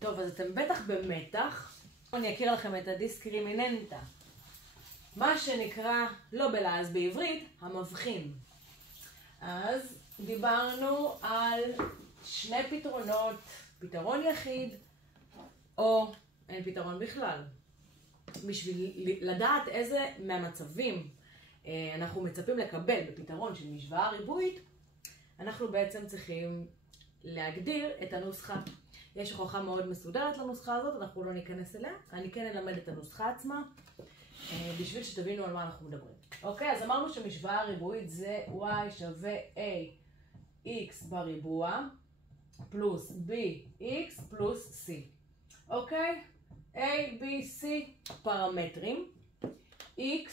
טוב, אז אתם בטח במתח. אני אכיר לכם את הדיסקרימיננטה. מה שנקרא, לא בלעז בעברית, המבחין. אז דיברנו על שני פתרונות, פתרון יחיד או אין פתרון בכלל. בשביל לדעת איזה מהמצבים אנחנו מצפים לקבל בפתרון של משוואה ריבועית, אנחנו בעצם צריכים להגדיר את הנוסחה. יש הוכחה מאוד מסודרת לנוסחה הזאת, אנחנו לא ניכנס אליה. אני כן אלמד את הנוסחה עצמה, בשביל שתבינו על מה אנחנו מדברים. אוקיי, אז אמרנו שמשוואה ריבועית זה y שווה ax בריבוע פלוס bx פלוס c. אוקיי? a, b, c פרמטרים, x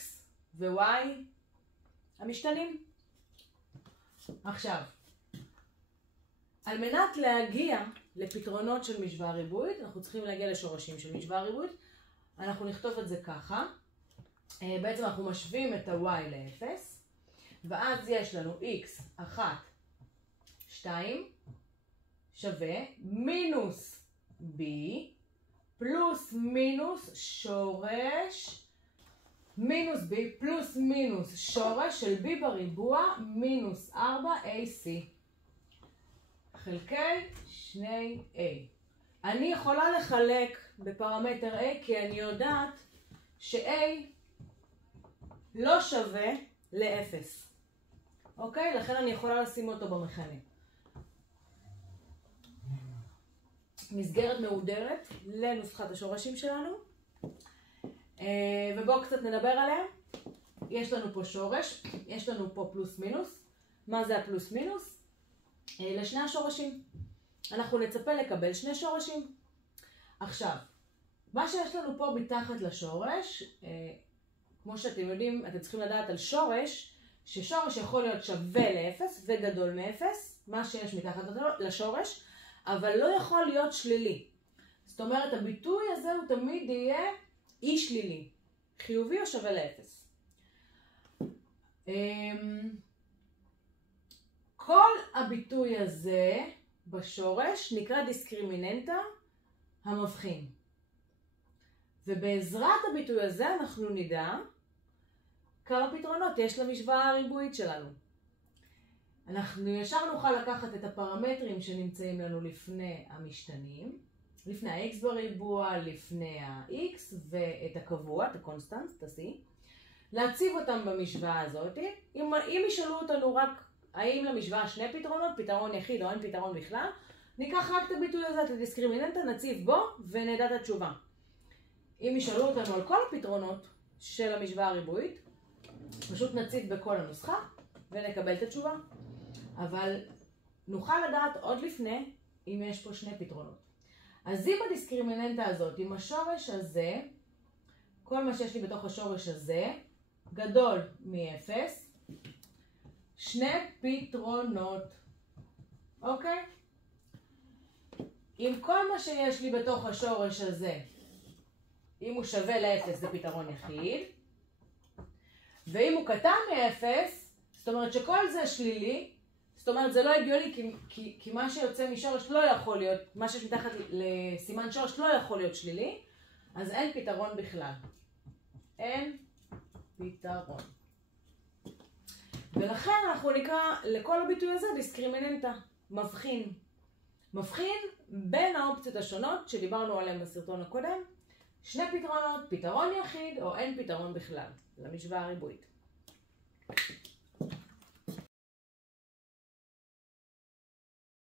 ו-y המשתנים. עכשיו, על מנת להגיע לפתרונות של משוואה ריבועית, אנחנו צריכים להגיע לשורשים של משוואה ריבועית. אנחנו נכתוב את זה ככה. בעצם אנחנו משווים את ה-y ל-0, ואז יש לנו x 1, 2 שווה מינוס b פלוס מינוס שורש מינוס b פלוס מינוס שורש של b בריבוע מינוס 4ac חלקי 2a. אני יכולה לחלק בפרמטר a כי אני יודעת ש-a לא שווה ל-0. אוקיי? לכן אני יכולה לשים אותו במכנה. מסגרת מהודרת לנוסחת השורשים שלנו. ובואו קצת נדבר עליה. יש לנו פה שורש, יש לנו פה פלוס מינוס. מה זה הפלוס מינוס? לשני השורשים. אנחנו נצפה לקבל שני שורשים. עכשיו, מה שיש לנו פה מתחת לשורש, כמו שאתם יודעים, אתם צריכים לדעת על שורש, ששורש יכול להיות שווה ל-0 וגדול מ-0, מה שיש מתחת לשורש, אבל לא יכול להיות שלילי. זאת אומרת, הביטוי הזה הוא תמיד יהיה אי שלילי, חיובי או שווה ל-0. כל הביטוי הזה בשורש נקרא דיסקרימיננטה המבחין. ובעזרת הביטוי הזה אנחנו נדע כמה פתרונות יש למשוואה הריבועית שלנו. אנחנו ישר נוכל לקחת את הפרמטרים שנמצאים לנו לפני המשתנים, לפני ה-x בריבוע, לפני ה-x ואת הקבוע, את הקונסטנט, את ה-c, להציב אותם במשוואה הזאת. אם ישאלו אותנו רק האם למשוואה שני פתרונות, פתרון יחיד או אין פתרון בכלל, ניקח רק את הביטוי הזה, את הדיסקרימיננטה, נציב בו ונדע את התשובה. אם ישאלו אותנו על כל הפתרונות של המשוואה הריבועית, פשוט נציב בכל הנוסחה ונקבל את התשובה. אבל נוכל לדעת עוד לפני אם יש פה שני פתרונות. אז אם הדיסקרימיננטה הזאת, עם השורש הזה, כל מה שיש לי בתוך השורש הזה, גדול מ-0, שני פתרונות. אוקיי? אם כל מה שיש לי בתוך השורש הזה, אם הוא שווה ל-0 זה פתרון יחיד, ואם הוא קטן מ-0, זאת אומרת שכל זה שלילי, זאת אומרת זה לא הגיוני כי מה שיוצא משורש לא יכול להיות, מה שיש מתחת לסימן שורש לא יכול להיות שלילי, אז אין פתרון בכלל. אין פתרון. ולכן אנחנו נקרא לכל הביטוי הזה דיסקרימיננטה, מבחין. מבחין בין האופציות השונות שדיברנו עליהן בסרטון הקודם, שני פתרונות, פתרון יחיד או אין פתרון בכלל, למשוואה הריבועית.